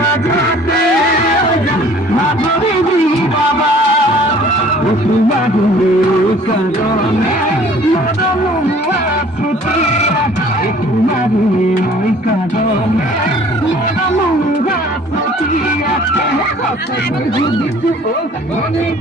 বাজাতে মাধুরী দি বাবা মাধুরী কারণে মরম ফুটিয়া মাধুরী কারণে মরম ফুটিয়া অনেক